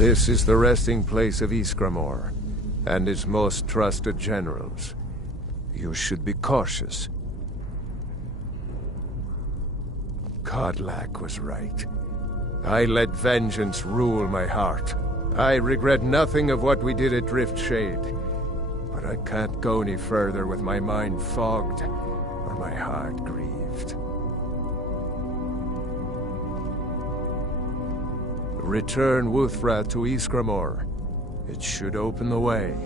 This is the resting place of Iskramor, and its most trusted generals. You should be cautious. Kodlak was right. I let vengeance rule my heart. I regret nothing of what we did at Driftshade, but I can't go any further with my mind fogged or my heart grieved. Return Wuthra to Iskramor. It should open the way.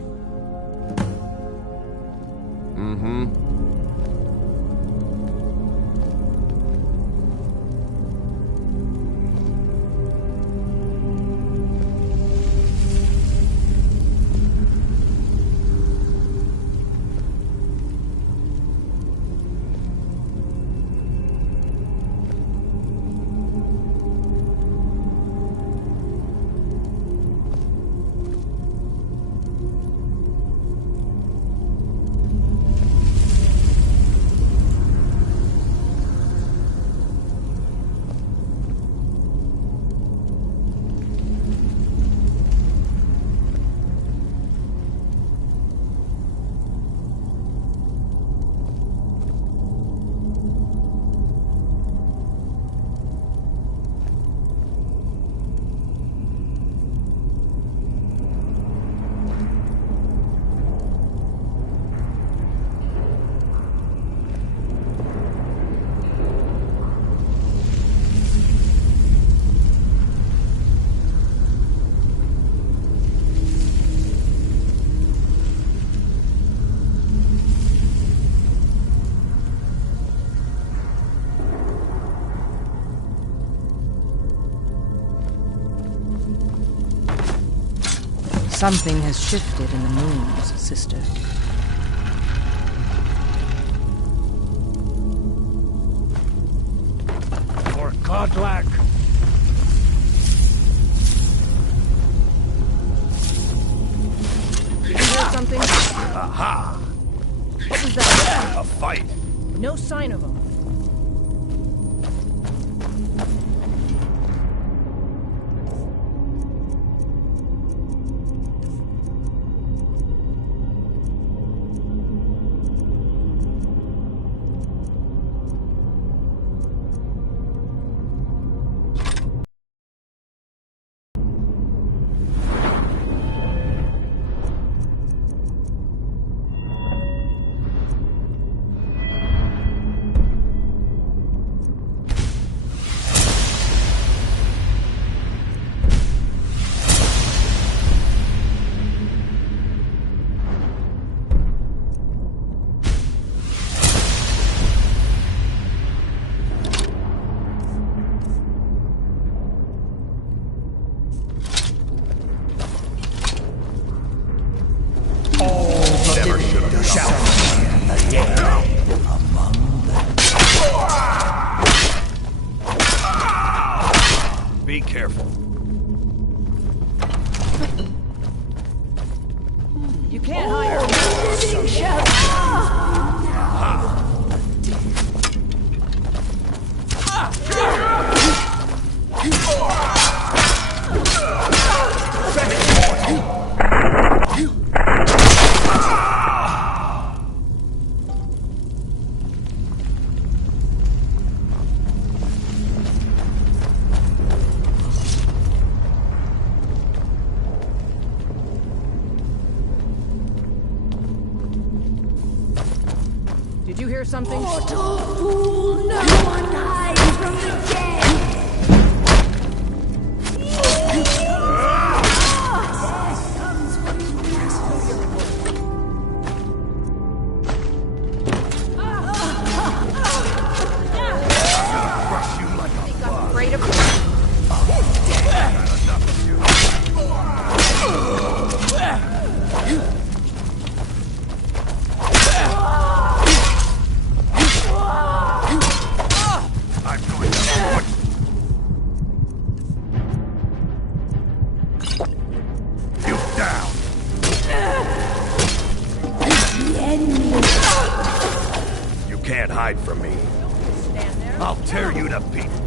Something has shifted in the moons, sister. For Kodlak! Did you hear something? Aha! What was that? A fight! No sign of him. Be careful. You can't hide. Did you hear something? Mortal fool! No one hides from the dead! Crush you like a I'm bug. afraid of I'm going to put you down. The enemy! You can't hide from me. stand there. I'll tear you to pieces.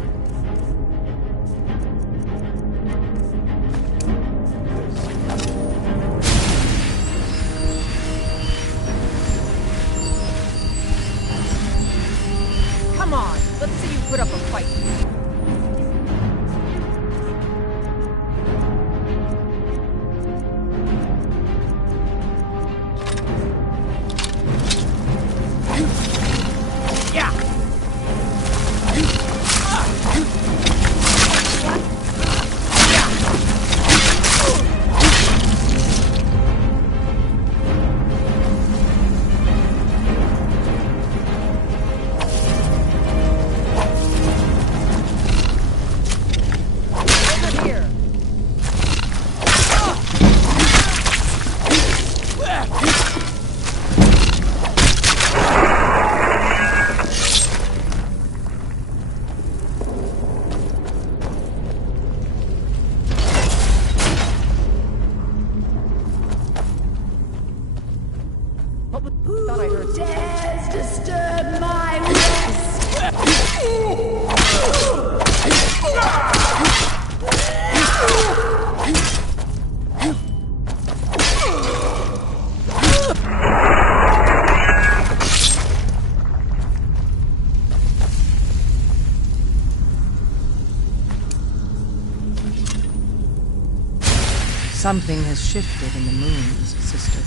Thought I heard. Dares disturb my rest. Something has shifted in the moons, sister.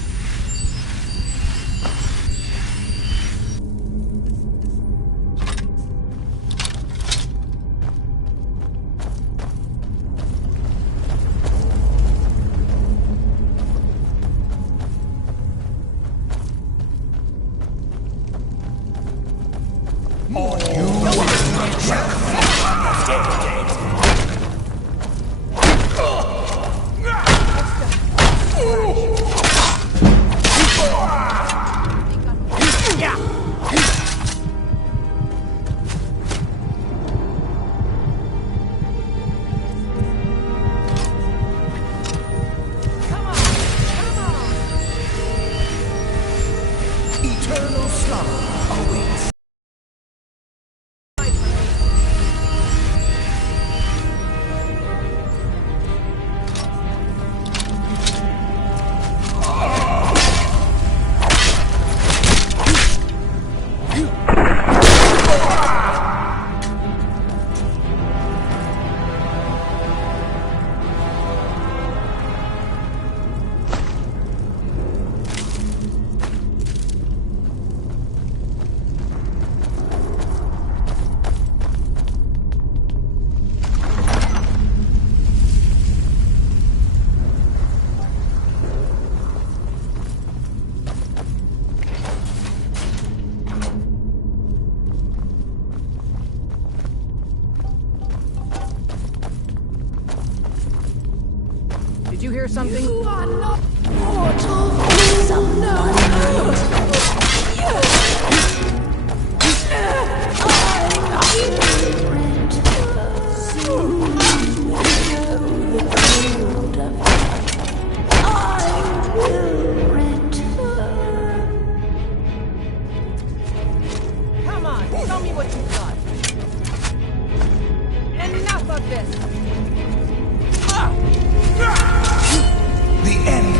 Eternal slumber awaits. Did you hear something? You are not mortal. Some Come on, tell me what you got. Enough of this! The end.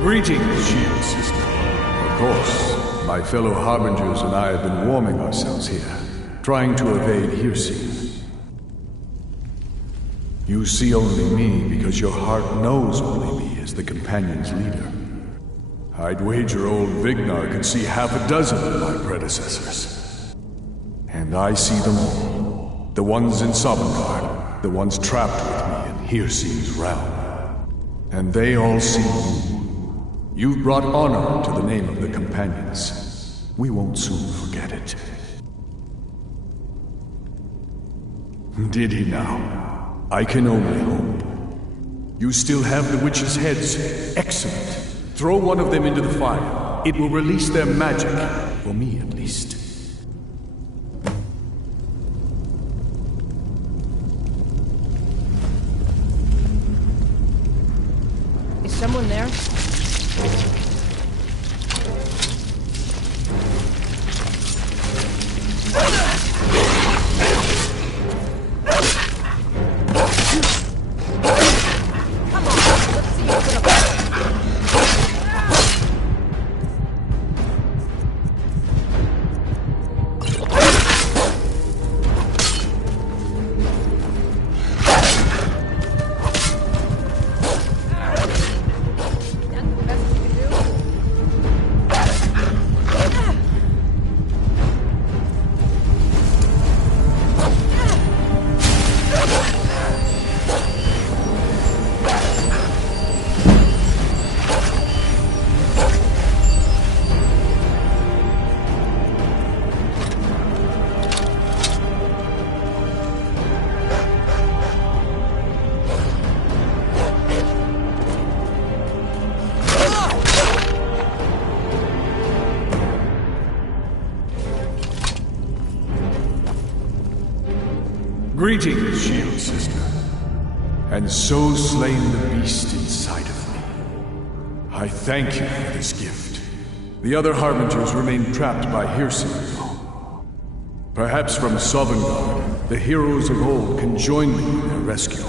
Greetings, Shield Sister. Of course, my fellow Harbingers and I have been warming ourselves here, trying to evade Hircine. You see only me because your heart knows only me as the Companion's leader. I'd wager old Vignar can see half a dozen of my predecessors. And I see them all. The ones in Sovngarde, the ones trapped with me in Hircine's realm. And they all see you. You've brought honor to the name of the Companions. We won't soon forget it. Did he now? I can only hope. You still have the witches' heads. Excellent. Throw one of them into the fire. It will release their magic. For me, at least. Is someone there? Greetings, Shield Sister. And so slain the beast inside of me. I thank you for this gift. The other Harbingers remain trapped by Hircine, though. Perhaps from Sovngarde, the heroes of old can join me in their rescue.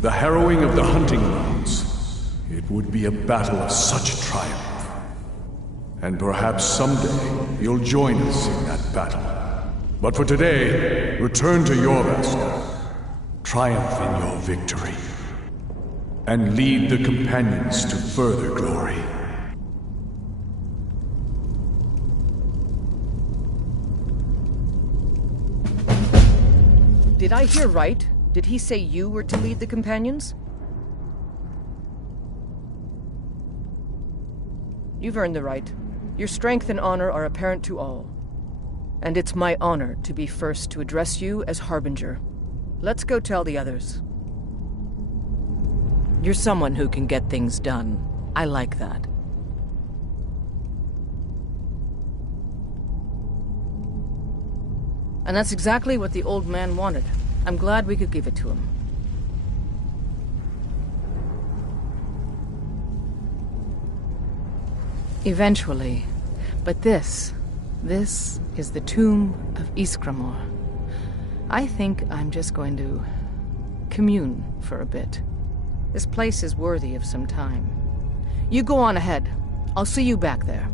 The harrowing of the hunting grounds. It would be a battle of such triumph. And perhaps someday you'll join us in that battle. But for today, return to Jorvaskr. Triumph in your victory. And lead the companions to further glory. Did I hear right? Did he say you were to lead the companions? You've earned the right. Your strength and honor are apparent to all. And it's my honor to be first to address you as Harbinger. Let's go tell the others. You're someone who can get things done. I like that. And that's exactly what the old man wanted. I'm glad we could give it to him. Eventually. But this is the tomb of Iskramor. I think I'm just going to commune for a bit. This place is worthy of some time. You go on ahead. I'll see you back there.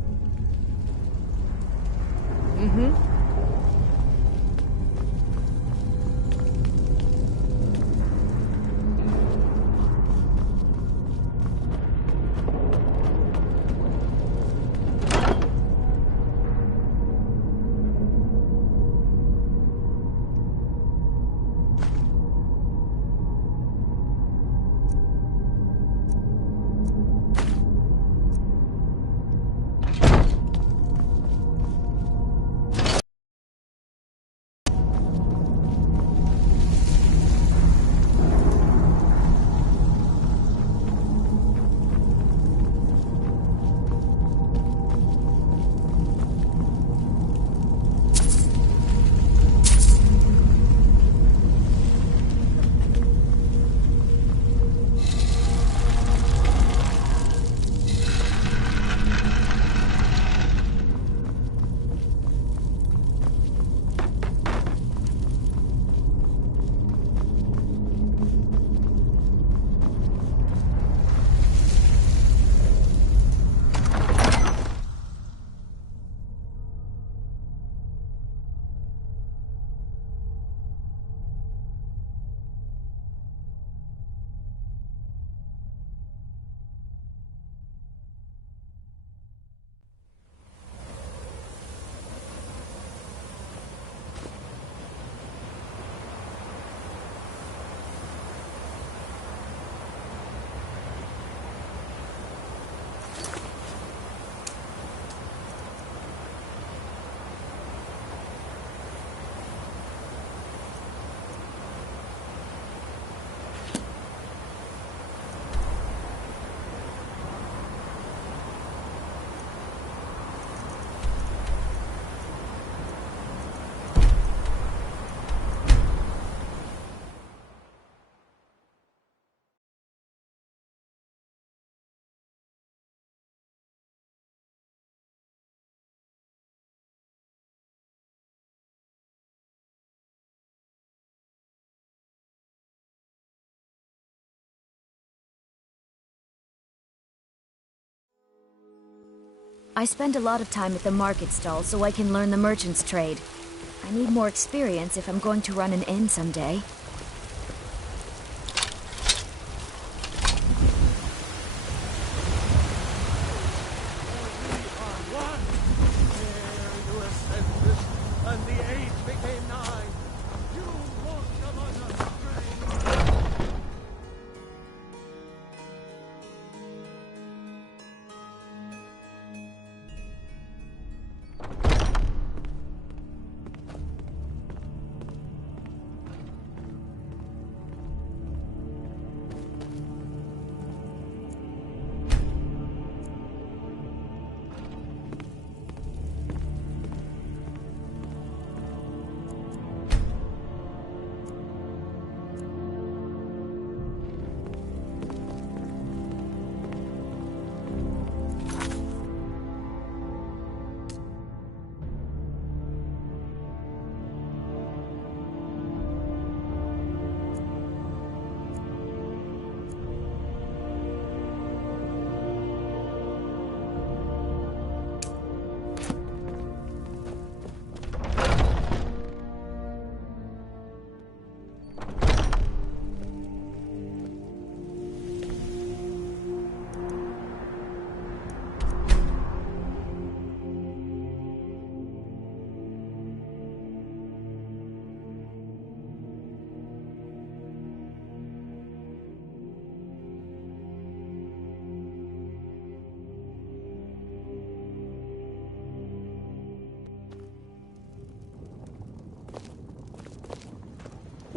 I spend a lot of time at the market stall so I can learn the merchant's trade. I need more experience if I'm going to run an inn someday.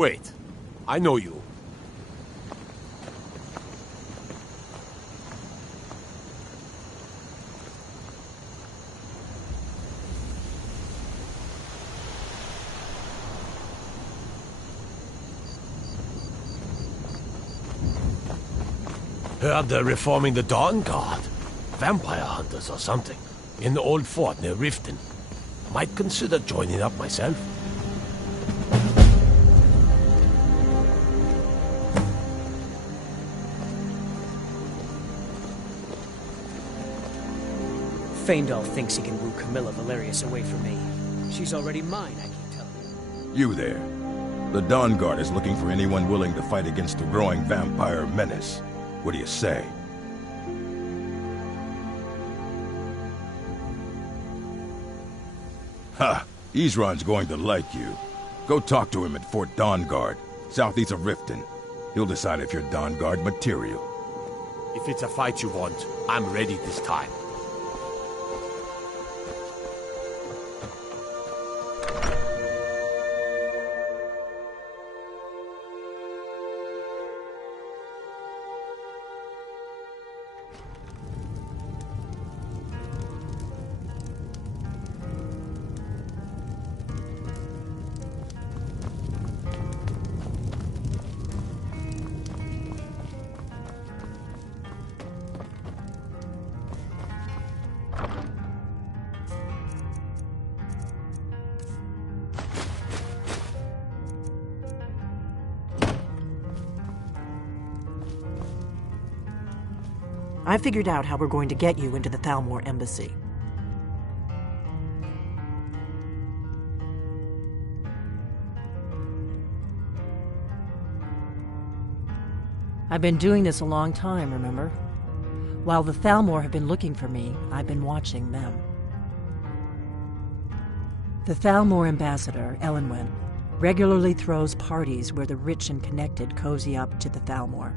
Wait, I know you. Heard they're reforming the Dawn Guard. Vampire hunters or something. In the old fort near Riften. Might consider joining up myself. Faendal thinks he can woo Camilla Valerius away from me. She's already mine, I keep telling you. You there. The Dawn Guard is looking for anyone willing to fight against the growing vampire menace. What do you say? Ha! Isran's going to like you. Go talk to him at Fort Dawn Guard, southeast of Riften. He'll decide if you're Dawn Guard material. If it's a fight you want, I'm ready this time. I figured out how we're going to get you into the Thalmor embassy. I've been doing this a long time, remember? While the Thalmor have been looking for me, I've been watching them. The Thalmor ambassador, Elenwen, regularly throws parties where the rich and connected cozy up to the Thalmor.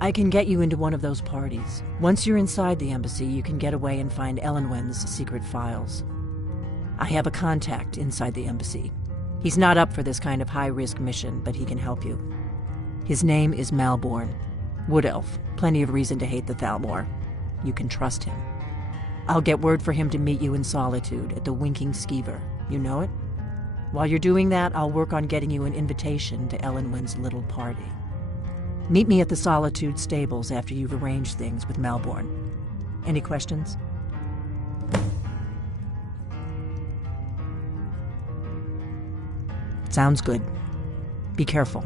I can get you into one of those parties. Once you're inside the embassy, you can get away and find Elenwen's secret files. I have a contact inside the embassy. He's not up for this kind of high-risk mission, but he can help you. His name is Malborn. Wood Elf. Plenty of reason to hate the Thalmor. You can trust him. I'll get word for him to meet you in Solitude at the Winking Skeever. You know it? While you're doing that, I'll work on getting you an invitation to Elenwen's little party. Meet me at the Solitude stables after you've arranged things with Malborn. Any questions? Sounds good. Be careful.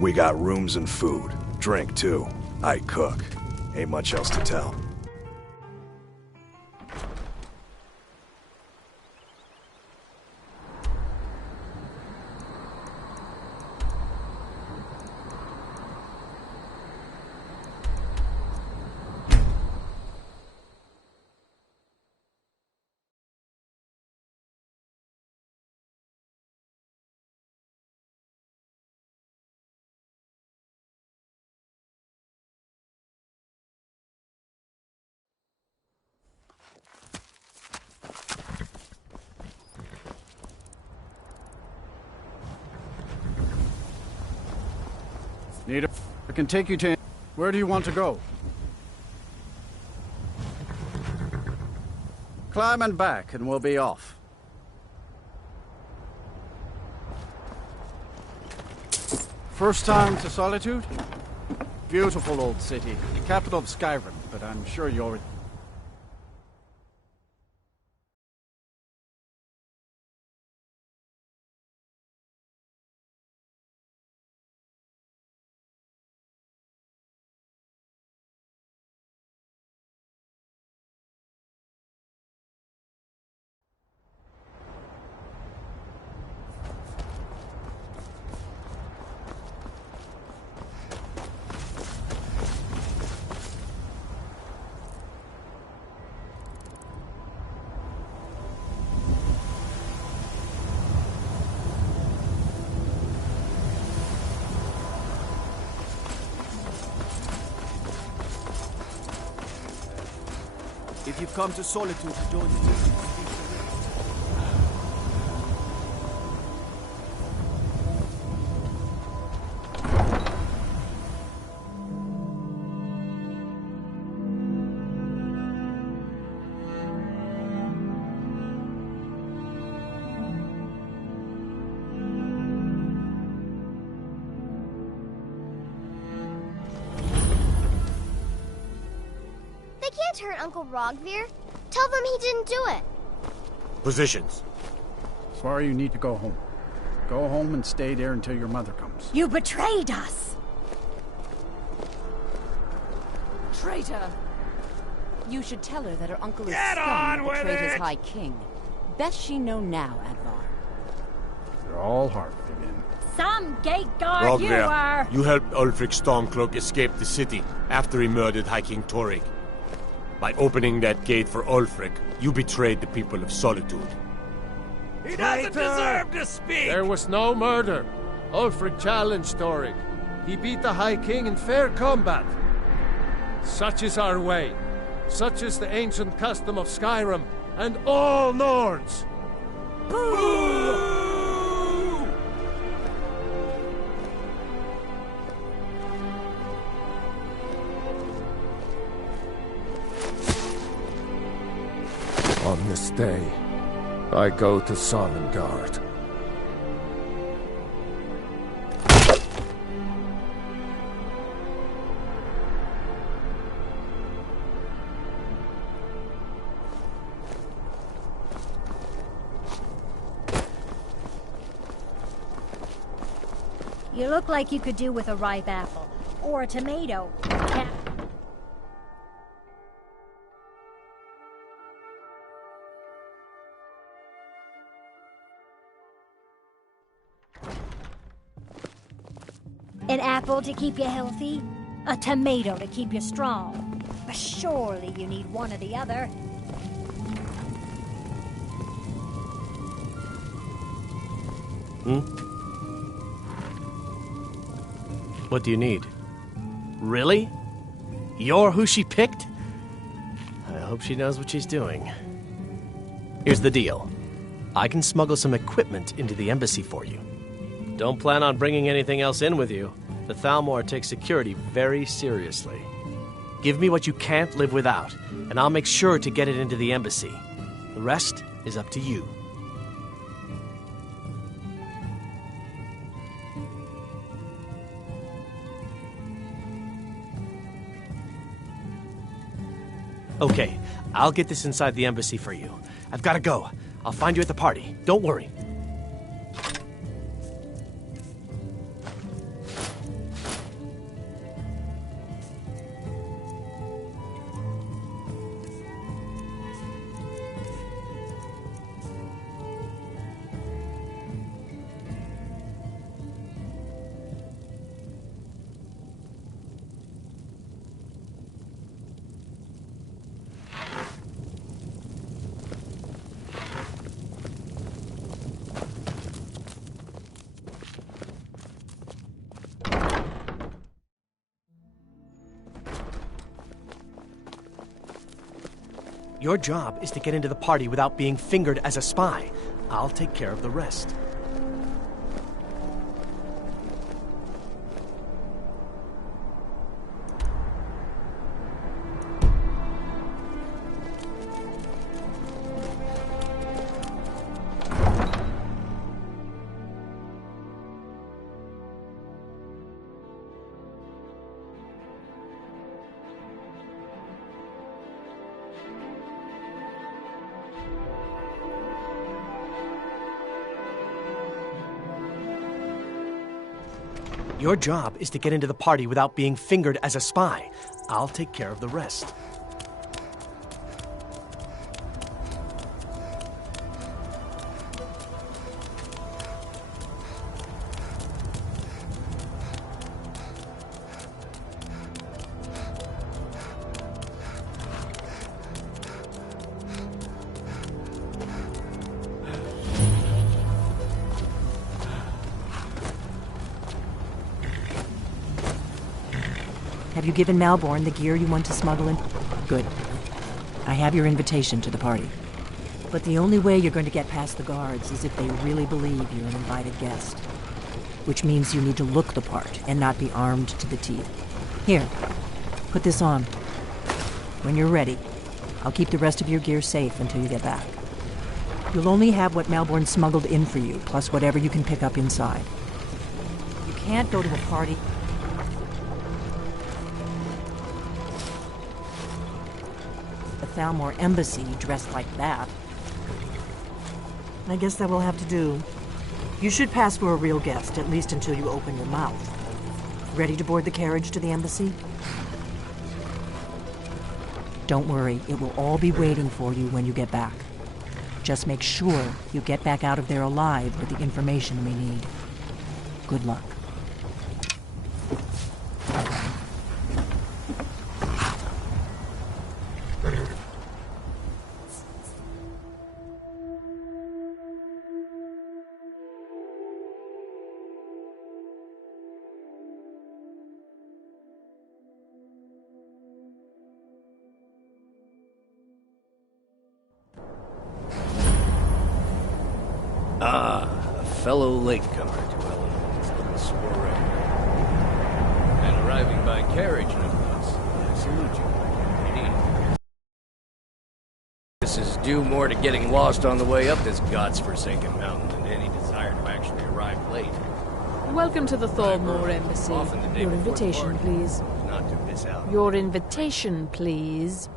We got rooms and food. Drink, too. I cook. Ain't much else to tell. Need I can take you to... Where do you want to go? Climb and back, and we'll be off. First time to Solitude? Beautiful old city, the capital of Skyrim, but I'm sure you already... If you've come to Solitude to join the mission, hurt Uncle Rogvir. Tell them he didn't do it. Positions. Sorry, you need to go home. Go home and stay there until your mother comes. You betrayed us! Traitor! You should tell her that her uncle is Get scum on that with betrayed his it! High King. Best she know now, Advar. You're all heart, Vivian. Some gate guard you are! You helped Ulfric Stormcloak escape the city after he murdered High King Torrig. By opening that gate for Ulfric, you betrayed the people of Solitude. He doesn't deserve to speak! There was no murder. Ulfric challenged Torrig. He beat the High King in fair combat. Such is our way. Such is the ancient custom of Skyrim and all Nords. Boo! On this day, I go to Sovngarde. You look like you could do with a ripe apple. Or a tomato. An apple to keep you healthy, a tomato to keep you strong. But surely you need one or the other. What do you need? Really? You're who she picked? I hope she knows what she's doing. Here's the deal. I can smuggle some equipment into the embassy for you. Don't plan on bringing anything else in with you. The Thalmor takes security very seriously. Give me what you can't live without, and I'll make sure to get it into the embassy. The rest is up to you. Okay, I'll get this inside the embassy for you. I've got to go. I'll find you at the party. Don't worry. Your job is to get into the party without being fingered as a spy. I'll take care of the rest. Your job is to get into the party without being fingered as a spy. I'll take care of the rest. Have you given Malborn the gear you want to smuggle in? Good. I have your invitation to the party. But the only way you're going to get past the guards is if they really believe you're an invited guest. Which means you need to look the part and not be armed to the teeth. Here, put this on. When you're ready, I'll keep the rest of your gear safe until you get back. You'll only have what Malborn smuggled in for you, plus whatever you can pick up inside. You can't go to a party... the Thalmor embassy dressed like that. I guess that will have to do. You should pass for a real guest, at least until you open your mouth. Ready to board the carriage to the embassy? Don't worry, it will all be waiting for you when you get back. Just make sure you get back out of there alive with the information we need. Good luck. A fellow latecomer to Ellen's little soiree. And arriving by carriage, no less. I salute you. Indeed. This is due more to getting lost on the way up this god's-forsaken mountain than any desire to actually arrive late. Welcome to the Thalmor embassy. Your invitation, please. Not to miss out. Your invitation, please.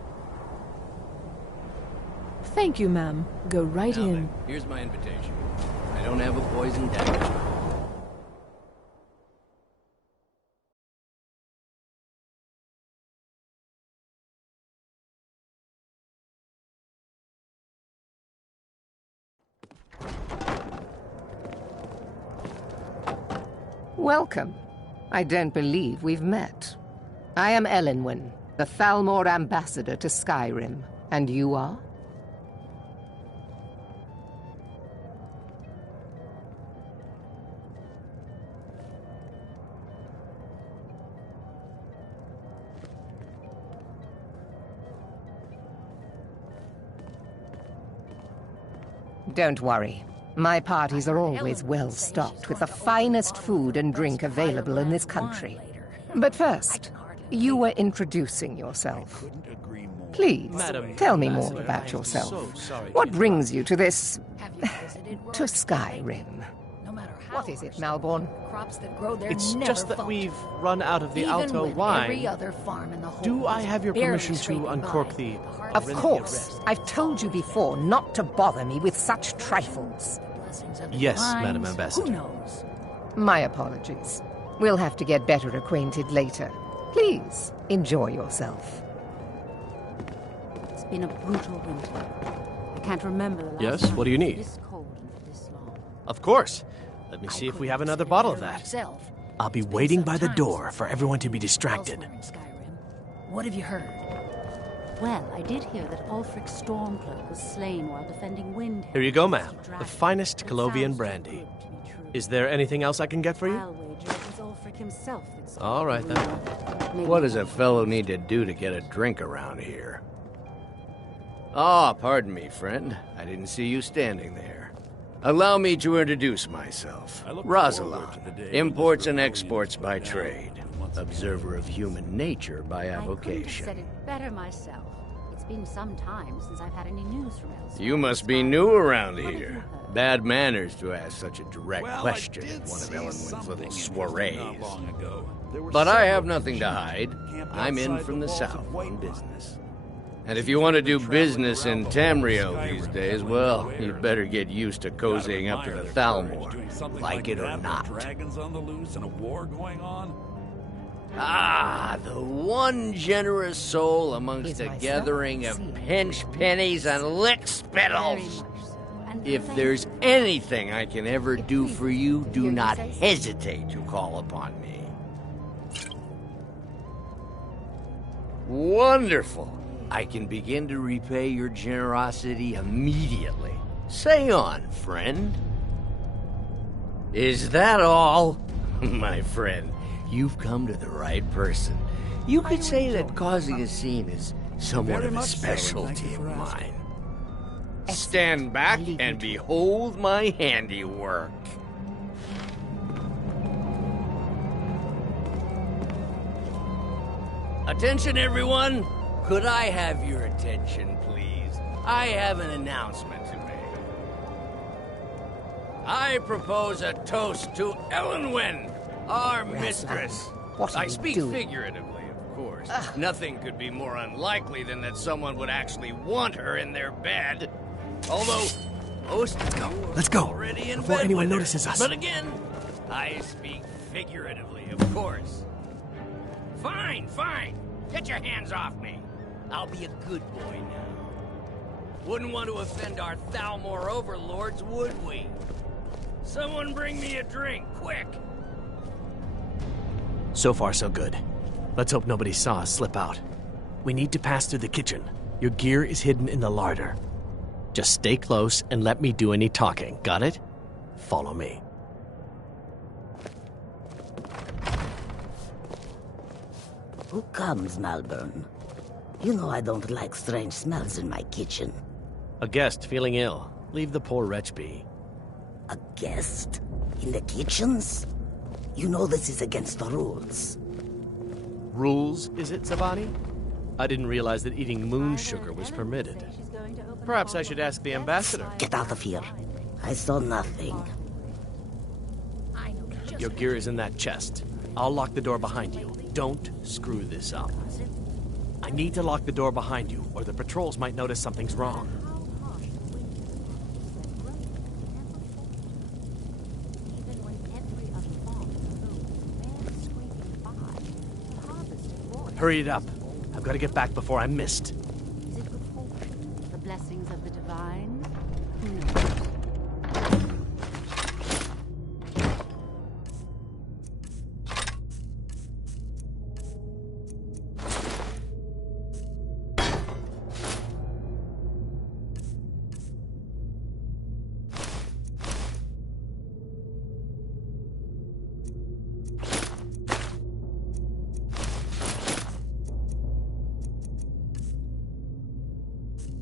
Thank you, ma'am. Go right in. Then, here's my invitation. I don't have a poison dagger. Welcome. I don't believe we've met. I am Elenwen, the Thalmor ambassador to Skyrim. And you are? Don't worry. My parties are always well stocked with the finest food and drink available in this country. But first, you were introducing yourself. Please, tell me more about yourself. What brings you to this... to Skyrim? What is it, Malborn? It's just that we've run out of the Alto wine. Do I have your permission to uncork the... Of course. I've told you before not to bother me with such trifles. Yes, Madam Ambassador. My apologies. We'll have to get better acquainted later. Please, enjoy yourself. It's been a brutal winter. I can't remember the last time. Yes, what do you need? This cold and for this long. Of course. Let me see if we have another bottle of that. I'll be waiting by the door for everyone to be distracted. What have you heard? Well, I did hear that Ulfric Stormcloak was slain while defending Wind. Here you go, ma'am. The finest Colovian brandy. Is there anything else I can get for you? All right, then. What does a fellow need to do to get a drink around here? Ah, pardon me, friend. I didn't see you standing there. Allow me to introduce myself. Rosalind, imports and exports by trade. Observer of human nature by avocation. I couldn't have said it better myself. It's been some time since I've had any news from elsewhere. You must be new around here. Bad manners to ask such a direct question at one of Ellenwood's little soirees. But I have nothing to hide. I'm in from the south on business. And if you want to do business in Tamriel these days, well, you'd better get used to cozying up to the Thalmor, like it or not. Dragons on the loose and a war going on? Ah, the one generous soul amongst a gathering of pinch pennies and lick spittles. If there's anything I can ever do for you, do not hesitate to call upon me. Wonderful. I can begin to repay your generosity immediately. Say on, friend. Is that all? My friend, you've come to the right person. You could say that causing a scene is somewhat of a specialty of mine. Stand back and behold my handiwork. Attention, everyone! Could I have your attention, please? I have an announcement to make. I propose a toast to Elenwen, our mistress. I speak figuratively, of course. Nothing could be more unlikely than that someone would actually want her in their bed. Although, most Let's go. already in Before bed anyone with her. notices us. But again, I speak figuratively, of course. Fine, fine. Get your hands off me. I'll be a good boy now. Wouldn't want to offend our Thalmor overlords, would we? Someone bring me a drink, quick! So far, so good. Let's hope nobody saw us slip out. We need to pass through the kitchen. Your gear is hidden in the larder. Just stay close and let me do any talking. Got it? Follow me. Who comes, Malburn? You know I don't like strange smells in my kitchen. A guest feeling ill. Leave the poor wretch be. A guest? In the kitchens? You know this is against the rules. Rules, is it, Zavani? I didn't realize that eating moon sugar was permitted. Perhaps I should ask the ambassador. Get out of here. I saw nothing. Your gear is in that chest. I'll lock the door behind you. Don't screw this up. I need to lock the door behind you, or the patrols might notice something's wrong. Hurry it up. I've got to get back before I'm missed. Is it good fortune? The blessings of the divine? Who knows?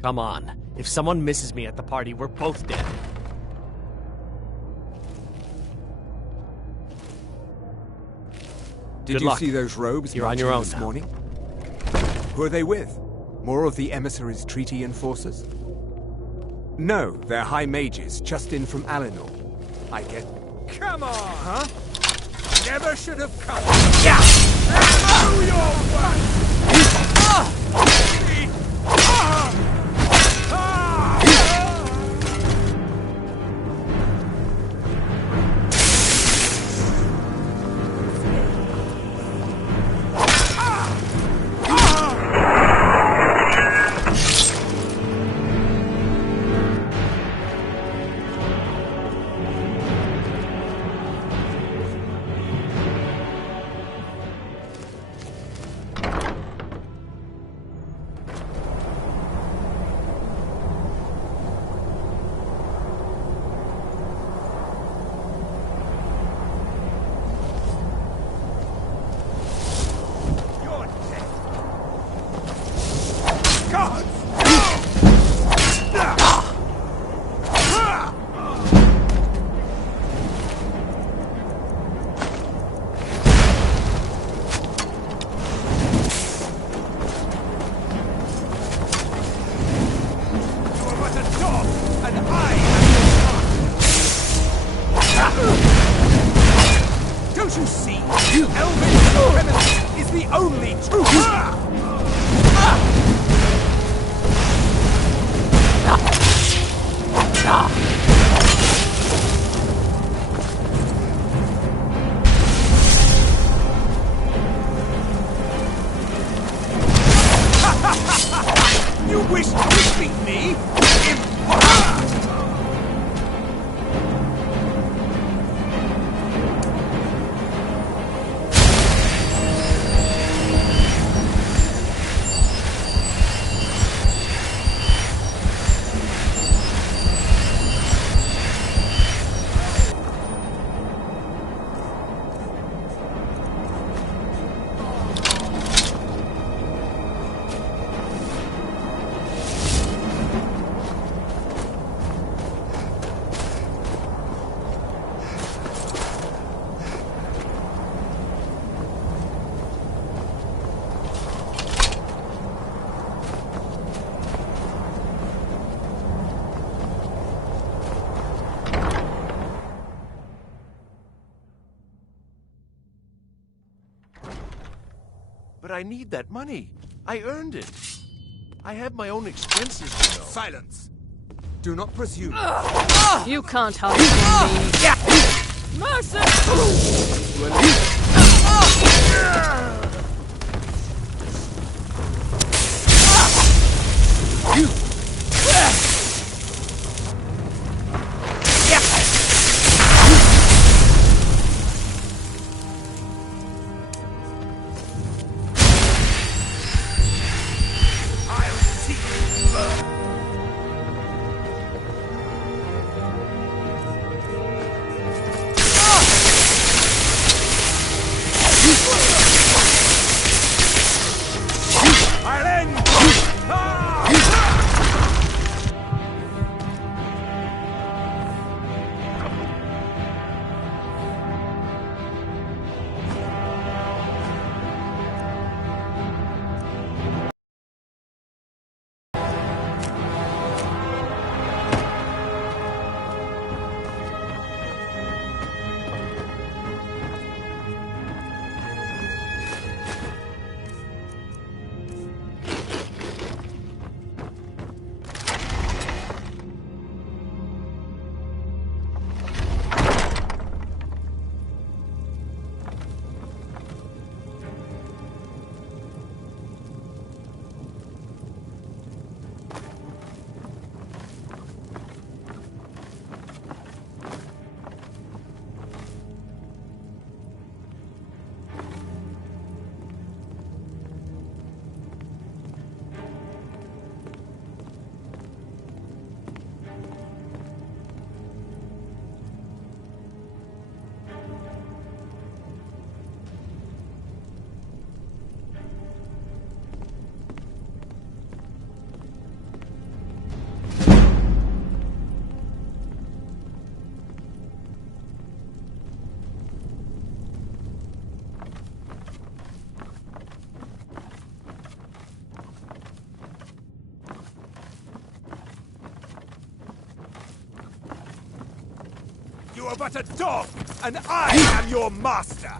Come on. If someone misses me at the party, we're both dead. Did Good you luck. see those robes You're on your marching own this now. morning? Who are they with? More of the emissaries' treaty enforcers? No, they're high mages, just in from Alinor. I get... Come on! Huh? Never should have come. Yeah! Know your worth! I need that money. I earned it. I have my own expenses, you know. Silence! Do not presume. You can't harm me. Mercy! You are but a dog, and I am your master!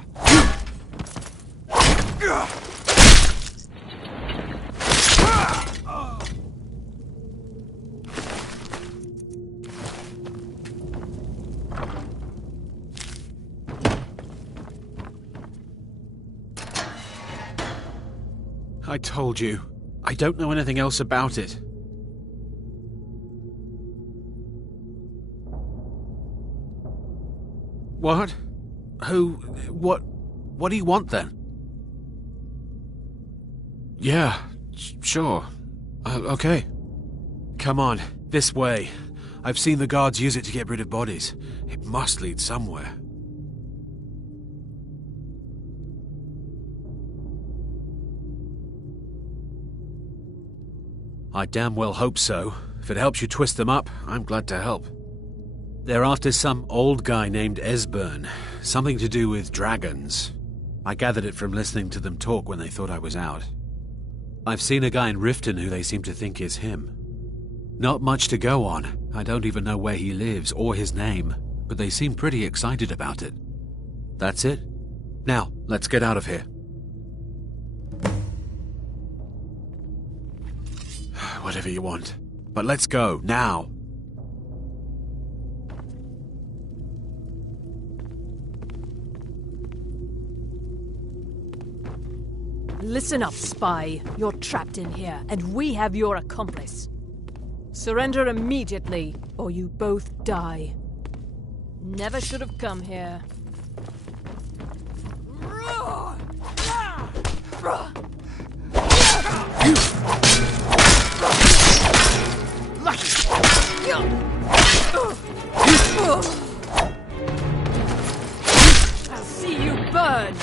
I told you. I don't know anything else about it. What? Who? What do you want then? Yeah, sure. Okay. Come on, this way. I've seen the guards use it to get rid of bodies. It must lead somewhere. I damn well hope so. If it helps you twist them up, I'm glad to help. They're after some old guy named Esbern. Something to do with dragons. I gathered it from listening to them talk when they thought I was out. I've seen a guy in Riften who they seem to think is him. Not much to go on. I don't even know where he lives or his name, but they seem pretty excited about it. That's it. Now, let's get out of here. Whatever you want. But let's go, now. Listen up, spy. You're trapped in here, and we have your accomplice. Surrender immediately, or you both die. Never should have come here. I'll see you burn!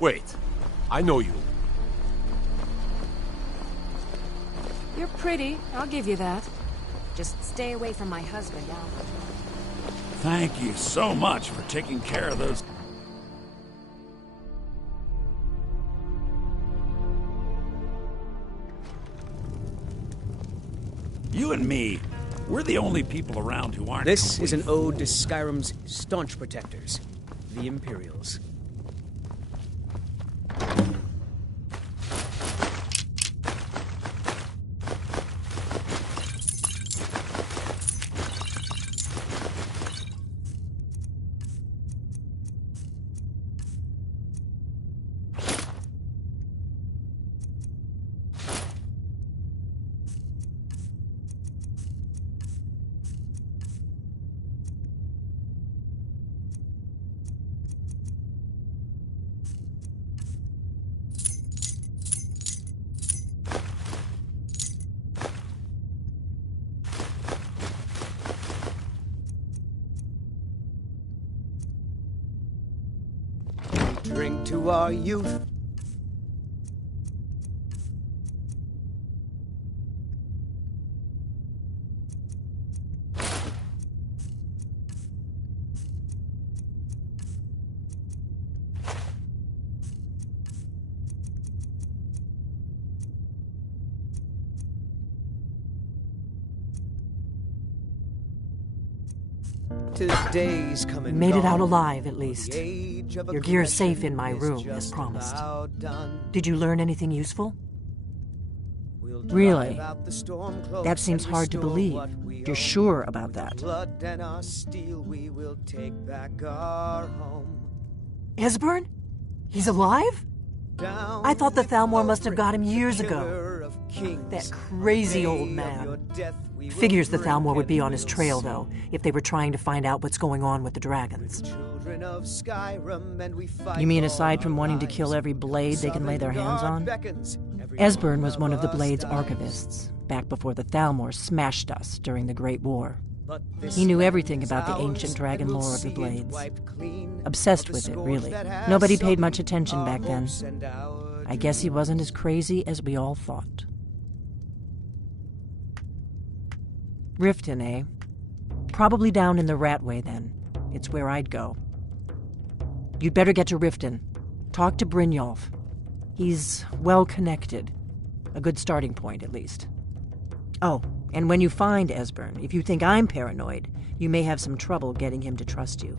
Wait, I know you. You're pretty, I'll give you that. Just stay away from my husband, Albert. Thank you so much for taking care of those. You and me, we're the only people around who aren't. This is an ode to Skyrim's staunch protectors, the Imperials. Drink to our youth. Today's coming. Made it out alive, at least. Your gear's safe in my room, as promised. Did you learn anything useful? Really? That seems hard to believe. You're sure about that? Esbern? He's alive? I thought the Thalmor must have got him years ago. That crazy old man. Figures the Thalmor would be on his trail, though, if they were trying to find out what's going on with the dragons. You mean aside from wanting to kill every blade they can lay their hands on? Esbern was one of the Blade's archivists, back before the Thalmor smashed us during the Great War. He knew everything about the ancient dragon lore of the Blades. Obsessed with it, really. Nobody paid much attention back then. I guess he wasn't as crazy as we all thought. Riften, eh? Probably down in the Ratway, then. It's where I'd go. You'd better get to Riften. Talk to Brynjolf. He's well-connected. A good starting point, at least. Oh, and when you find Esbern, if you think I'm paranoid, you may have some trouble getting him to trust you.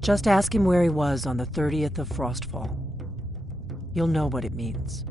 Just ask him where he was on the 30th of Frostfall. You'll know what it means.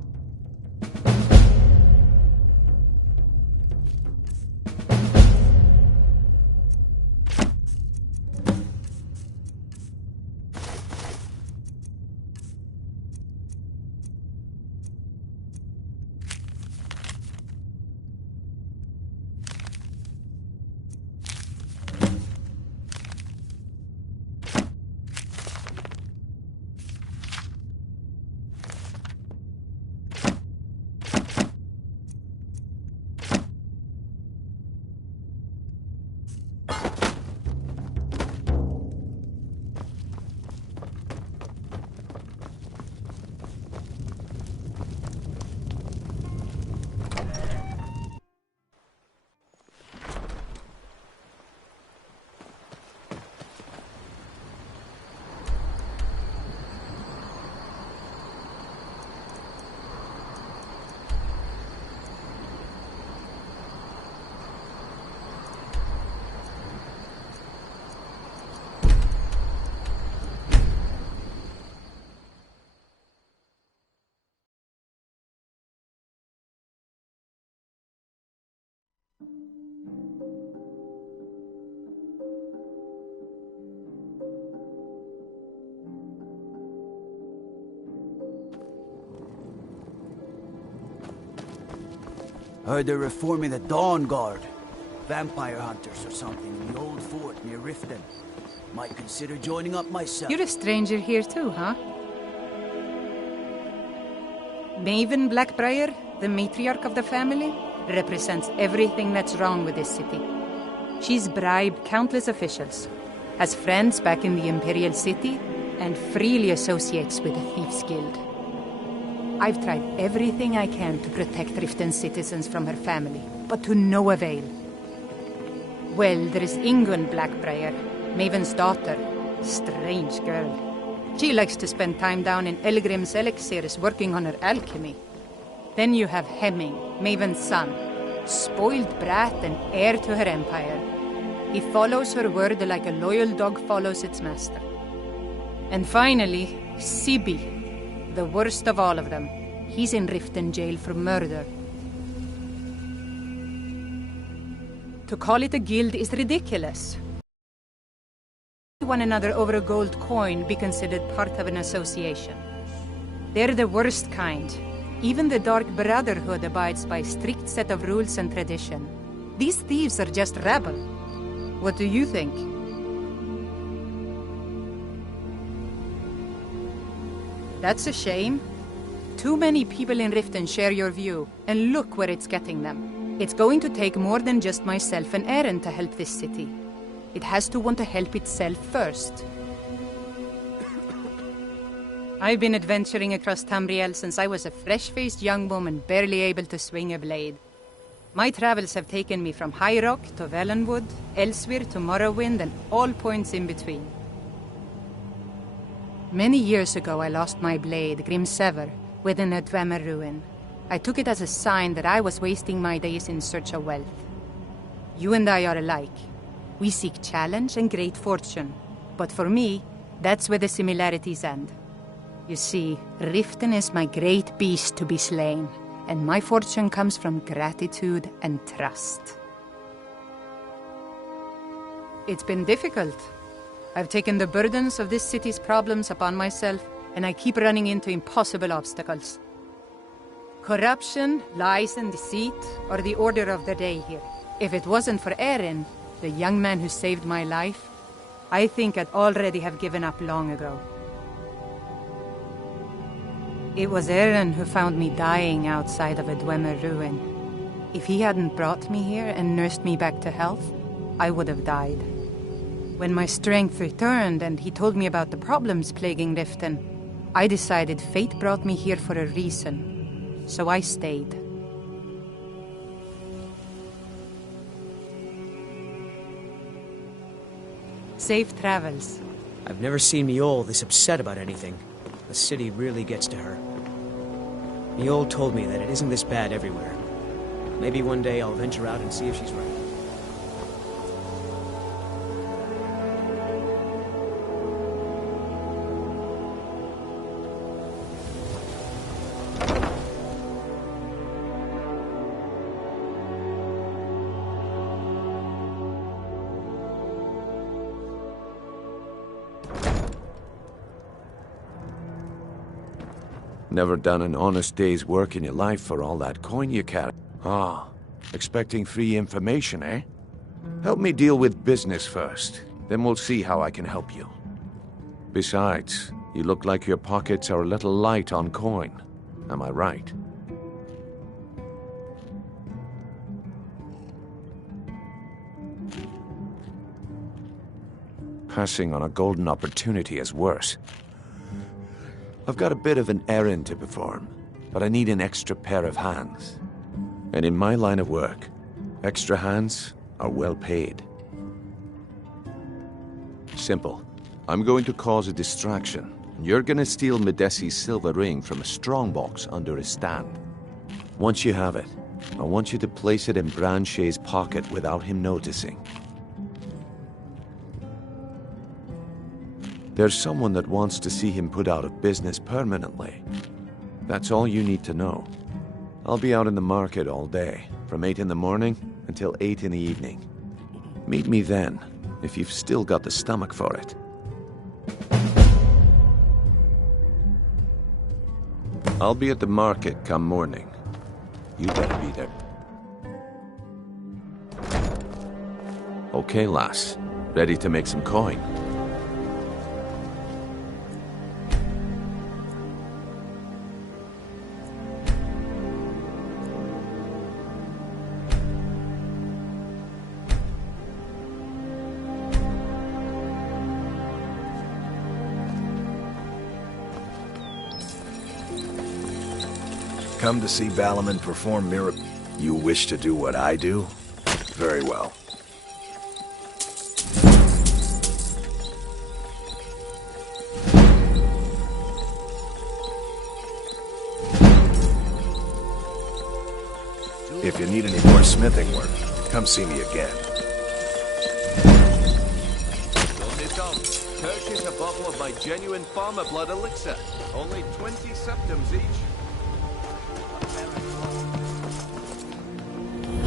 Heard they're reforming the Dawn Guard. Vampire hunters or something in the old fort near Riften. Might consider joining up myself. You're a stranger here too, huh? Maven Blackbriar, the matriarch of the family, represents everything that's wrong with this city. She's bribed countless officials, has friends back in the Imperial City, and freely associates with the Thieves' Guild. I've tried everything I can to protect Riften's citizens from her family, but to no avail. Well, there is Ingun Blackbriar, Maven's daughter. Strange girl. She likes to spend time down in Elgrim's elixirs working on her alchemy. Then you have Hemming, Maven's son, spoiled brat and heir to her empire. He follows her word like a loyal dog follows its master. And finally, Sibi, the worst of all of them. He's in Riften jail for murder. To call it a guild is ridiculous. One another over a gold coin be considered part of an association. They're the worst kind. Even the Dark Brotherhood abides by a strict set of rules and tradition. These thieves are just rabble. What do you think? That's a shame. Too many people in Riften share your view, and look where it's getting them. It's going to take more than just myself and Eren to help this city. It has to want to help itself first. I've been adventuring across Tamriel since I was a fresh-faced young woman barely able to swing a blade. My travels have taken me from High Rock to Valenwood, Elsewhere to Morrowind, and all points in between. Many years ago I lost my blade, Grimsever, within a Dwemer ruin. I took it as a sign that I was wasting my days in search of wealth. You and I are alike. We seek challenge and great fortune. But for me, that's where the similarities end. You see, Riften is my great beast to be slain, and my fortune comes from gratitude and trust. It's been difficult. I've taken the burdens of this city's problems upon myself, and I keep running into impossible obstacles. Corruption, lies and deceit are the order of the day here. If it wasn't for Eren, the young man who saved my life, I think I'd already have given up long ago. It was Eren who found me dying outside of a Dwemer ruin. If he hadn't brought me here and nursed me back to health, I would have died. When my strength returned and he told me about the problems plaguing Riften, I decided fate brought me here for a reason, so I stayed. Safe travels. I've never seen Miol this upset about anything. The city really gets to her. Miol told me that it isn't this bad everywhere. Maybe one day I'll venture out and see if she's right. Never done an honest day's work in your life for all that coin you carry. Ah, expecting free information, eh? Help me deal with business first, then we'll see how I can help you. Besides, you look like your pockets are a little light on coin. Am I right? Passing on a golden opportunity is worse. I've got a bit of an errand to perform, but I need an extra pair of hands. And in my line of work, extra hands are well paid. Simple. I'm going to cause a distraction. You're gonna steal Medesi's silver ring from a strongbox under his stand. Once you have it, I want you to place it in Branche's pocket without him noticing. There's someone that wants to see him put out of business permanently. That's all you need to know. I'll be out in the market all day, from 8 in the morning until 8 in the evening. Meet me then, if you've still got the stomach for it. I'll be at the market come morning. You better be there. Okay, lass. Ready to make some coin? Come to see Valaman perform miracles. You wish to do what I do? Very well. If you need any more smithing work, come see me again. Purchase a bottle of my genuine farmer blood elixir. Only 20 septims each.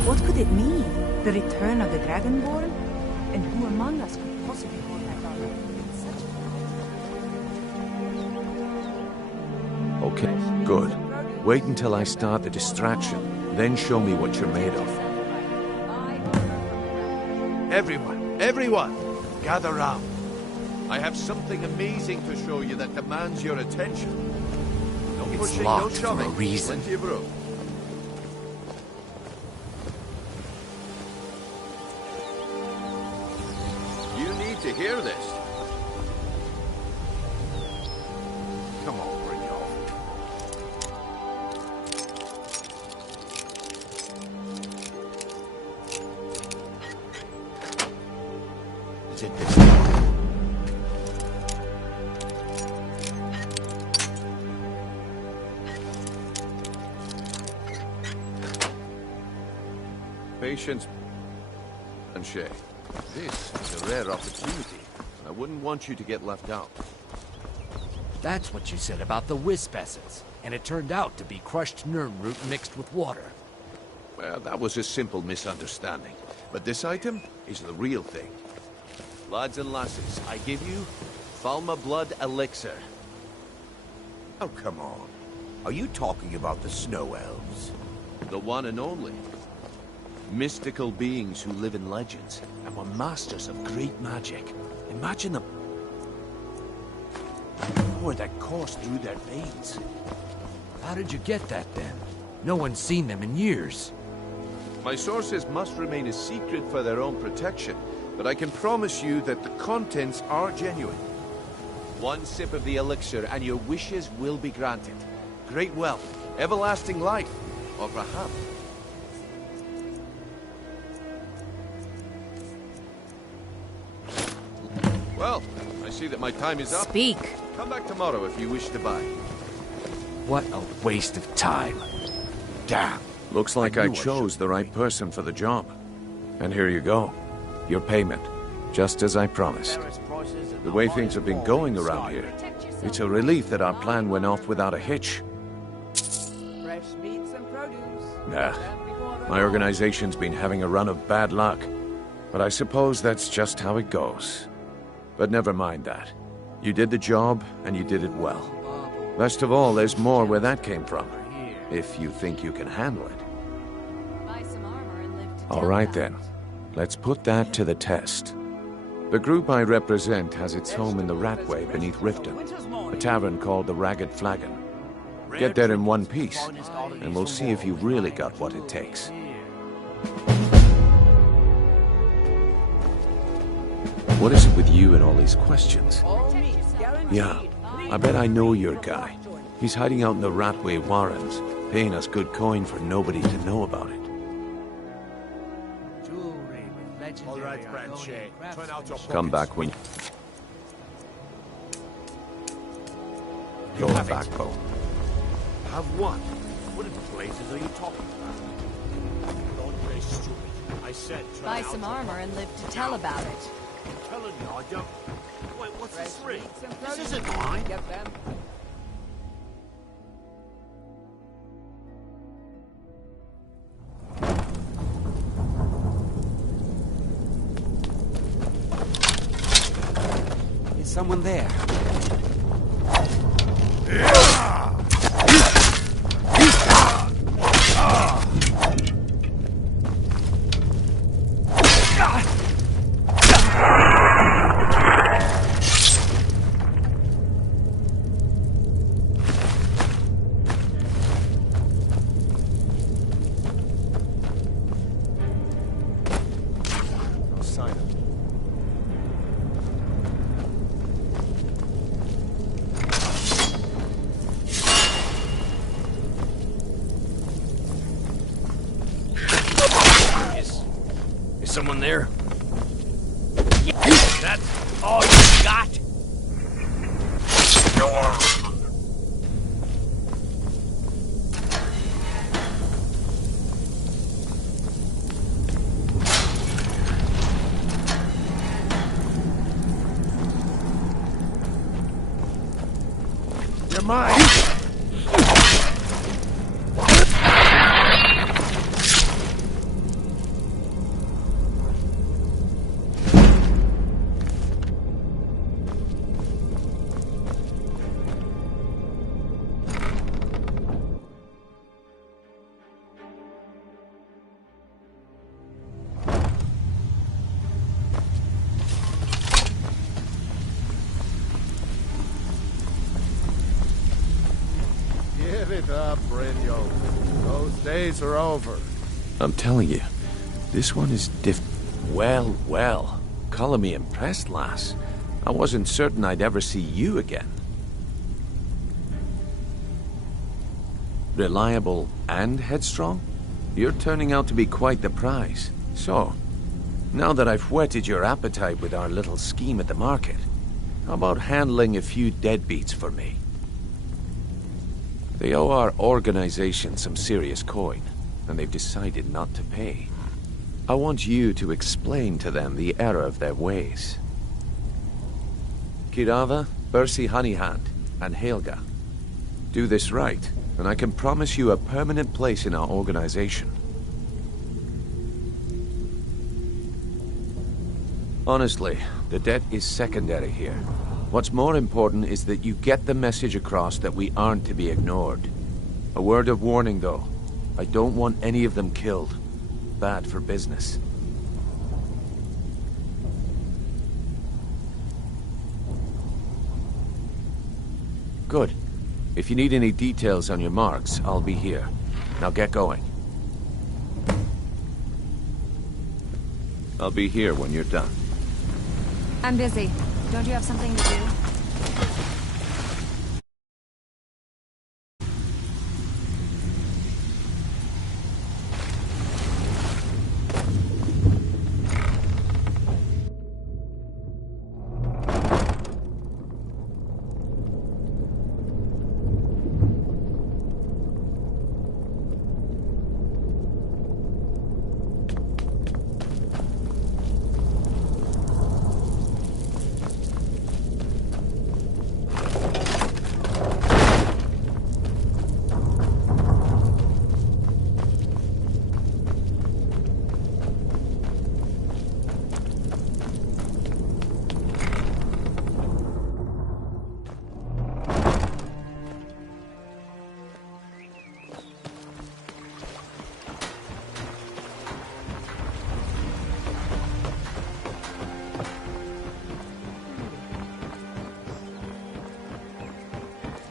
What could it mean? The return of the Dragonborn? And who among us could possibly hold that honor in such Okay, good. Wait until I start the distraction, then show me what you're made of. Everyone, gather round. I have something amazing to show you that demands your attention. No It's pushing, locked no for shoving. a reason. Plenty of room. You need to hear this. Come on, bring it on. Is it this one? Patience and Shay. This is a rare opportunity. I wouldn't want you to get left out. That's what you said about the wisp essence, and it turned out to be crushed nirnroot mixed with water. Well, that was a simple misunderstanding. But this item is the real thing. Lads and lasses, I give you Falma Blood Elixir. Oh, come on. Are you talking about the Snow Elves? The one and only. Mystical beings who live in legends and were masters of great magic. Imagine them. Power that coursed through their veins. How did you get that, then? No one's seen them in years. My sources must remain a secret for their own protection, but I can promise you that the contents are genuine. One sip of the elixir and your wishes will be granted. Great wealth, everlasting life, or perhaps... Well, I see that my time is up. Speak. Come back tomorrow if you wish to buy. What a waste of time. Damn. Looks like I chose the right person for the job. And here you go. Your payment. Just as I promised. The way things have been going around here, it's a relief that our plan went off without a hitch. fresh meats and produce. Nah. My organization's been having a run of bad luck. But I suppose that's just how it goes. But never mind that. You did the job, and you did it well. Best of all, there's more where that came from. If you think you can handle it. All right then. Let's put that to the test. The group I represent has its home in the Ratway beneath Riften, a tavern called the Ragged Flagon. Get there in one piece, and we'll see if you've really got what it takes. What is it with you and all these questions? Yeah, I bet I know your guy. He's hiding out in the Ratway Warrens, paying us good coin for nobody to know about it. All right, friend Shay. Turn out your Come back when you your backbone. have what? What in blazes are you talking about? Don't be stupid. I said Buy some armor and live to tell about it. I'm telling you, I don't... Wait, what's this ring? This isn't mine. Get them. Is someone there? someone there? That's all you got? You're mine! Give it up, Brynjo. Those days are over. I'm telling you, this one is Well, well. Calling me impressed, lass. I wasn't certain I'd ever see you again. Reliable and headstrong? You're turning out to be quite the prize. So, now that I've whetted your appetite with our little scheme at the market, how about handling a few deadbeats for me? They owe our organization some serious coin, and they've decided not to pay. I want you to explain to them the error of their ways. Kirava, Bersi Honeyhand, and Helga. Do this right, and I can promise you a permanent place in our organization. Honestly, the debt is secondary here. What's more important is that you get the message across that we aren't to be ignored. A word of warning, though. I don't want any of them killed. Bad for business. Good. If you need any details on your marks, I'll be here. Now get going. I'll be here when you're done. I'm busy. Don't you have something to do?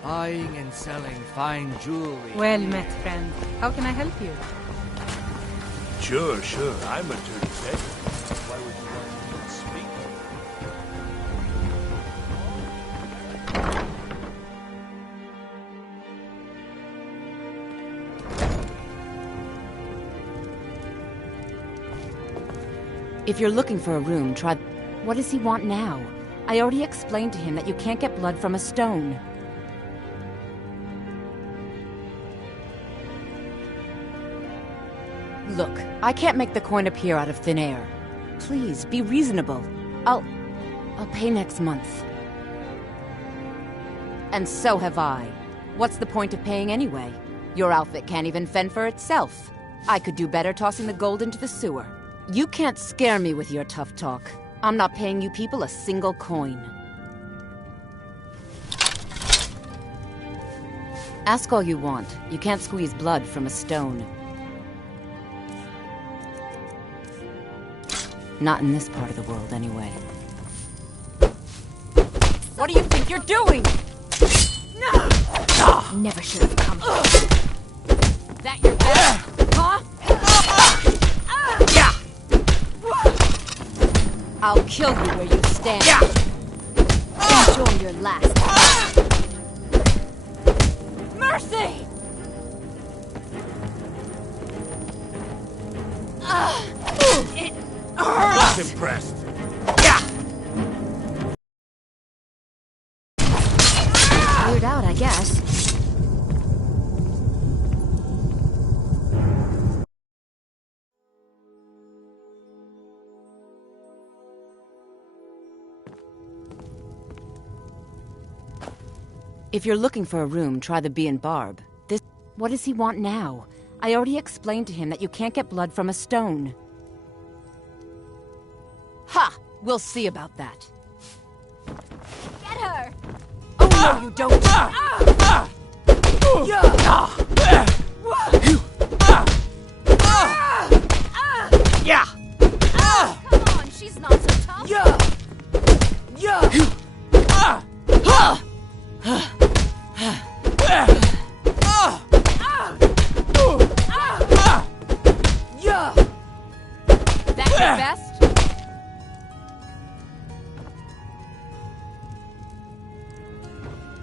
Buying and selling fine jewelry. Well met, friend. How can I help you? Sure. I'm a dirty beggar. Why would you want me to speak? If you're looking for a room, try... What does he want now? I already explained to him that you can't get blood from a stone. Look, I can't make the coin appear out of thin air. Please, be reasonable. I'll pay next month. And so have I. What's the point of paying anyway? Your outfit can't even fend for itself. I could do better tossing the gold into the sewer. You can't scare me with your tough talk. I'm not paying you people a single coin. Ask all you want. You can't squeeze blood from a stone. Not in this part of the world, anyway. What do you think you're doing? No! Never should have come. That your best? Huh? Yeah! I'll kill you where you stand. Yeah! Enjoy your last. Mercy! Not impressed. Cleared out, I guess. If you're looking for a room, try the Bee and Barb. What does he want now? I already explained to him that you can't get blood from a stone. Ha! We'll see about that. Get her! Oh, no, you don't! Yeah! Come on, she's not so tough. That's your best?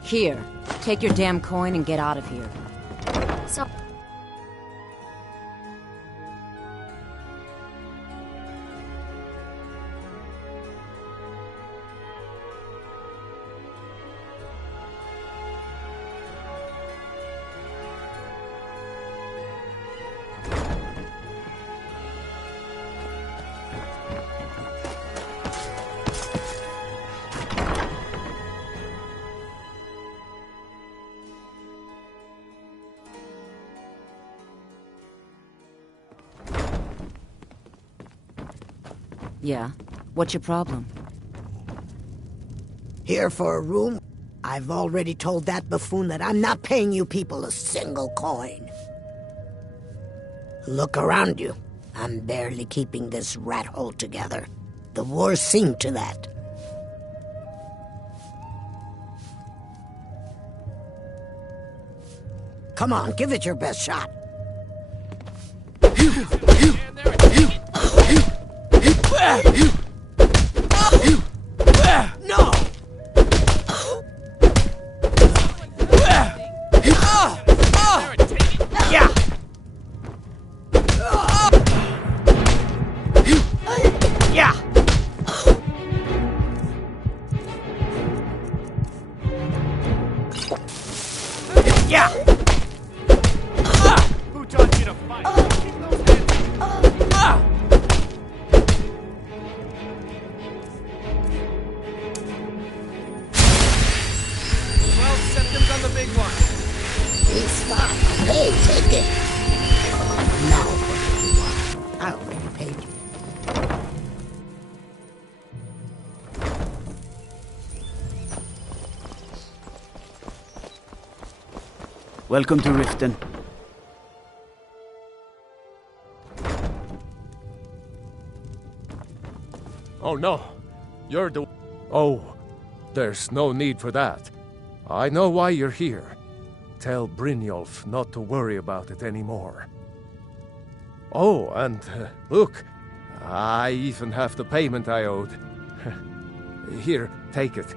Here, take your damn coin and get out of here. So... Yeah? What's your problem? Here for a room? I've already told that buffoon that I'm not paying you people a single coin. Look around you. I'm barely keeping this rat hole together. The war's seen to that. Come on, give it your best shot. No! Yeah! Yeah! Yeah! Who taught you to fight? Keep those hands. Symptoms on the big one. He's fine. Hey, take it. Now what do you want? I already paid you. Welcome to Riften. Oh no, you're the... Oh, there's no need for that. I know why you're here. Tell Brynjolf not to worry about it anymore. Oh, and look, I even have the payment I owed. Here, take it.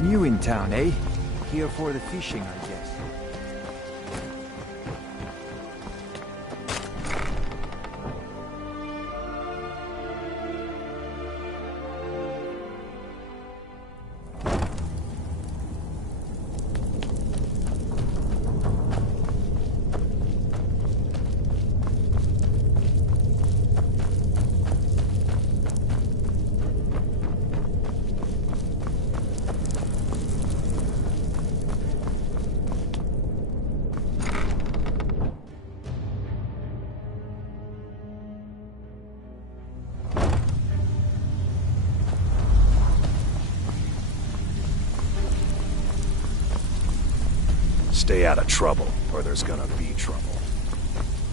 New in town, eh? Here for the fishing, I guess. Stay out of trouble, or there's gonna be trouble.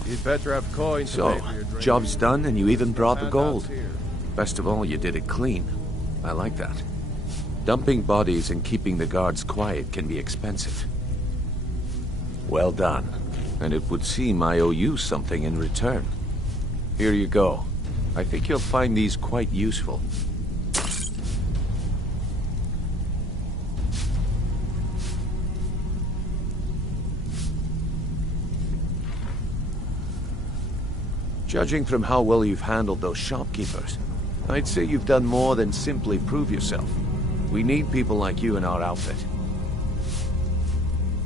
You'd better have coins to pay So, for your drink. job's done and you even brought the gold. Best of all, you did it clean. I like that. Dumping bodies and keeping the guards quiet can be expensive. Well done. And it would seem I owe you something in return. Here you go. I think you'll find these quite useful. Judging from how well you've handled those shopkeepers, I'd say you've done more than simply prove yourself. We need people like you in our outfit.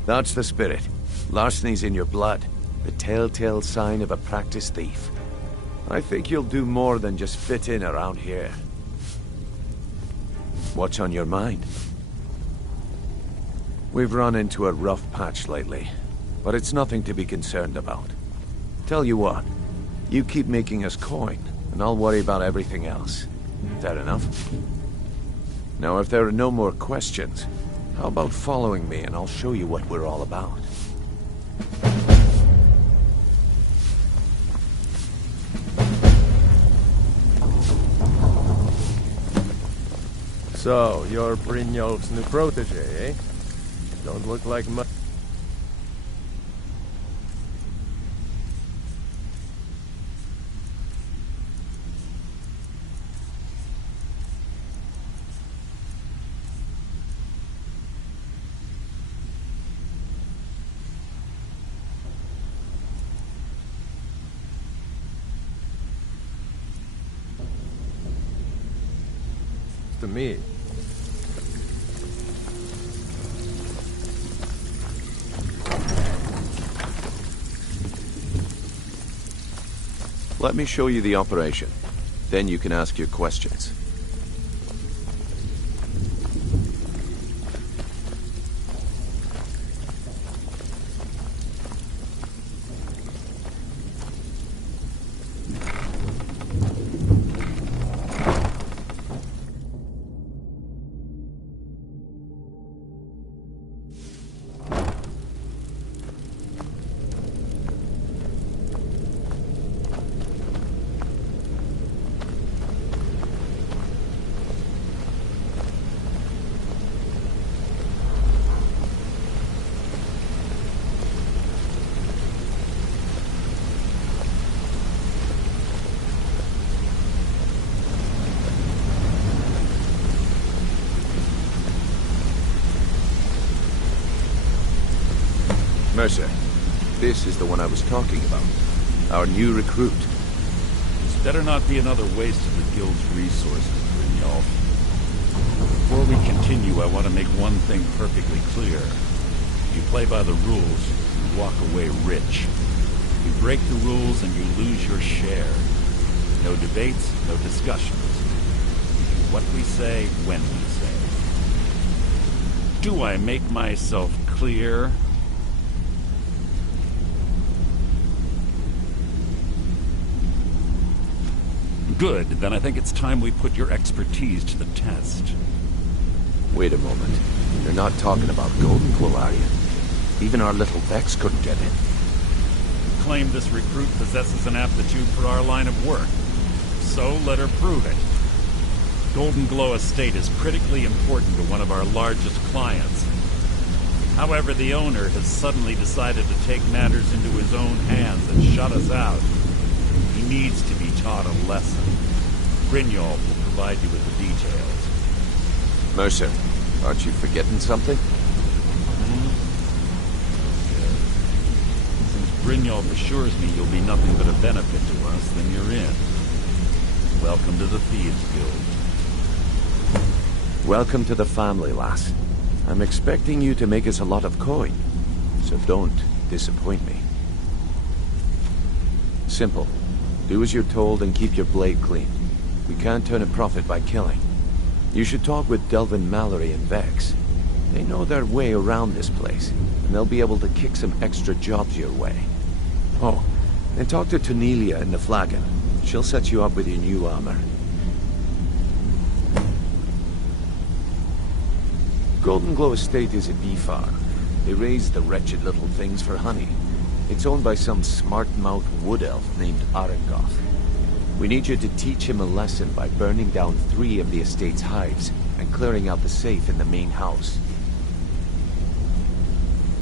That's the spirit. Larceny's in your blood. The telltale sign of a practiced thief. I think you'll do more than just fit in around here. What's on your mind? We've run into a rough patch lately, but it's nothing to be concerned about. Tell you what, you keep making us coin, and I'll worry about everything else. Fair enough? Now, if there are no more questions, how about following me and I'll show you what we're all about? So, you're Brynjolf's new protege, eh? Don't look like much. To me. Let me show you the operation. Then you can ask your questions. Mercer, this is the one I was talking about. Our new recruit. This better not be another waste of the Guild's resources, Brynjolf. Before we continue, I want to make one thing perfectly clear. If you play by the rules, you walk away rich. You break the rules and you lose your share. No debates, no discussions. We do what we say, when we say. Do I make myself clear? Good, then I think it's time we put your expertise to the test. Wait a moment. You're not talking about Golden Glow, are you? Even our little Vex couldn't get in. You claim this recruit possesses an aptitude for our line of work. So let her prove it. Golden Glow Estate is critically important to one of our largest clients. However, the owner has suddenly decided to take matters into his own hands and shut us out. He needs to be taught a lesson. Brynjolf will provide you with the details. Mercer, aren't you forgetting something? Since Brynjolf assures me you'll be nothing but a benefit to us, then you're in. Welcome to the Thieves Guild. Welcome to the family, lass. I'm expecting you to make us a lot of coin, so don't disappoint me. Simple. Do as you're told and keep your blade clean. We can't turn a profit by killing. You should talk with Delvin Mallory and Vex. They know their way around this place, and they'll be able to kick some extra jobs your way. Oh, and talk to Tonelia in the Flagon. She'll set you up with your new armor. Golden Glow Estate is a bee farm. They raise the wretched little things for honey. It's owned by some smart-mouthed wood elf named Arengoth. We need you to teach him a lesson by burning down 3 of the estate's hives and clearing out the safe in the main house.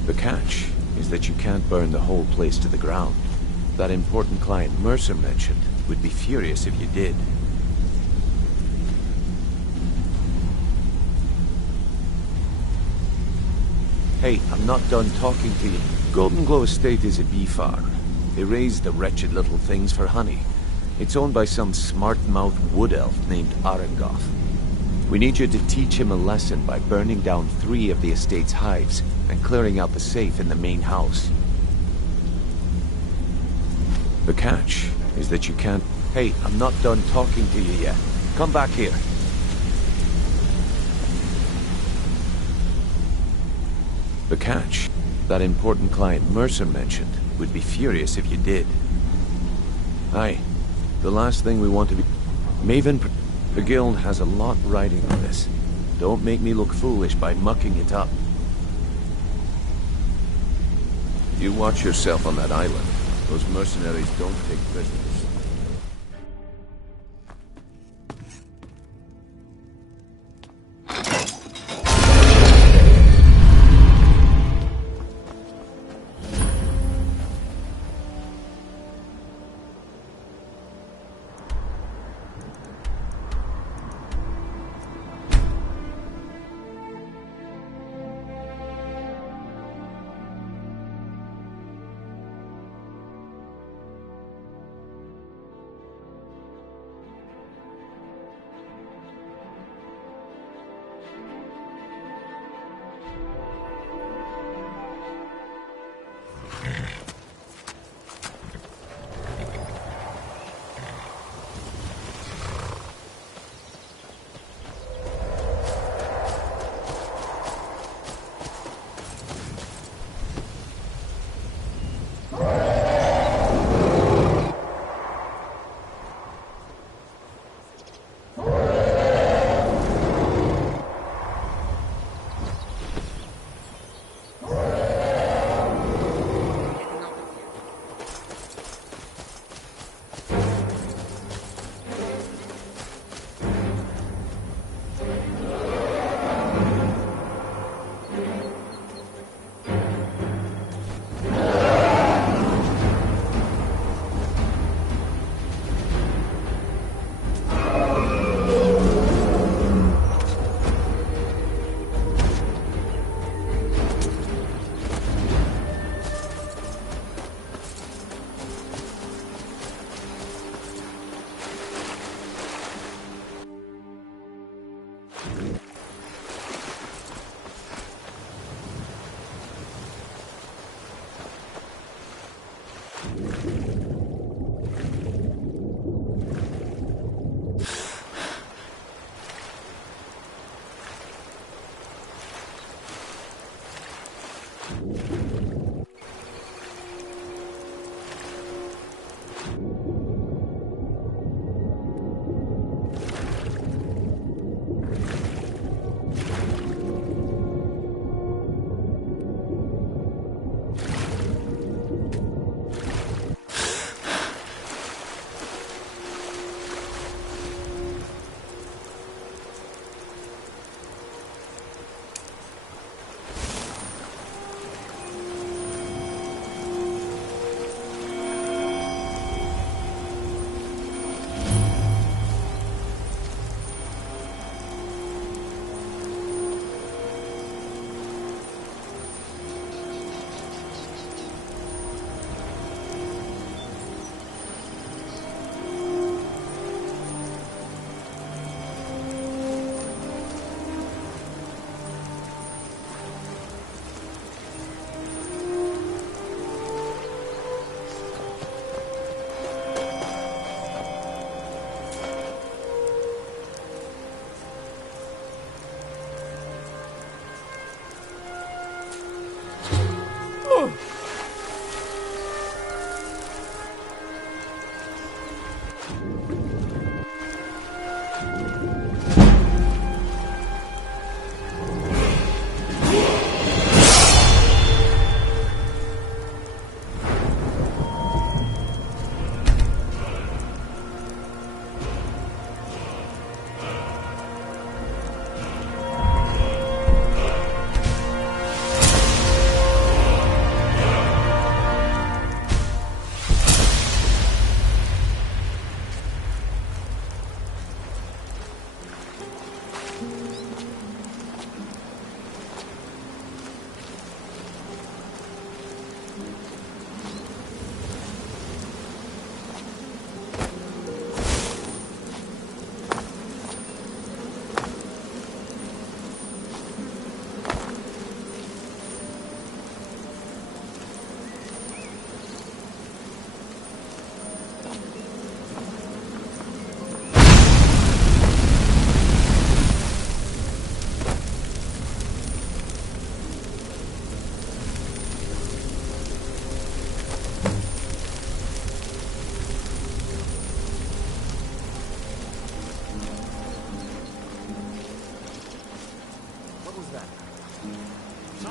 The catch is that you can't burn the whole place to the ground. That important client Mercer mentioned would be furious if you did. Hey, I'm not done talking to you. Golden Glow Estate is a bee farm. They raise the wretched little things for honey. It's owned by some smart-mouthed wood elf named Arangoth. We need you to teach him a lesson by burning down 3 of the estate's hives and clearing out the safe in the main house. The catch is that you can't... Hey, I'm not done talking to you yet. Come back here. The catch. That important client Mercer mentioned would be furious if you did. Aye. The last thing we want to be... Maven... The guild has a lot riding on this. Don't make me look foolish by mucking it up. You watch yourself on that island. Those mercenaries don't take prisoners.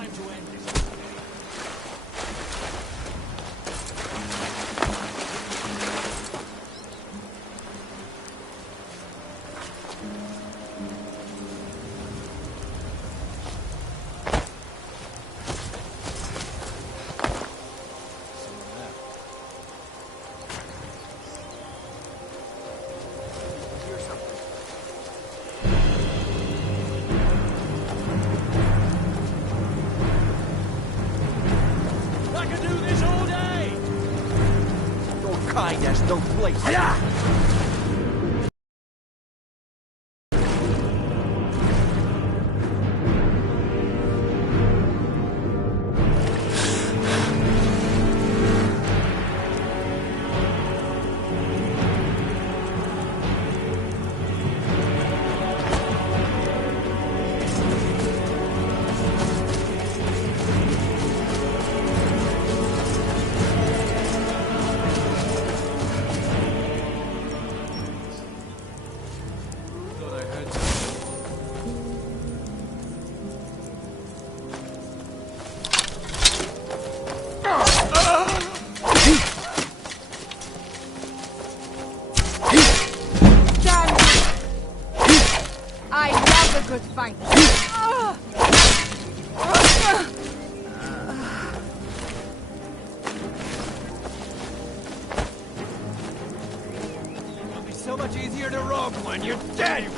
time to end this. I could do this all day! Your kind has no place. I love a good fight. It'll be so much easier to rob when you're dead.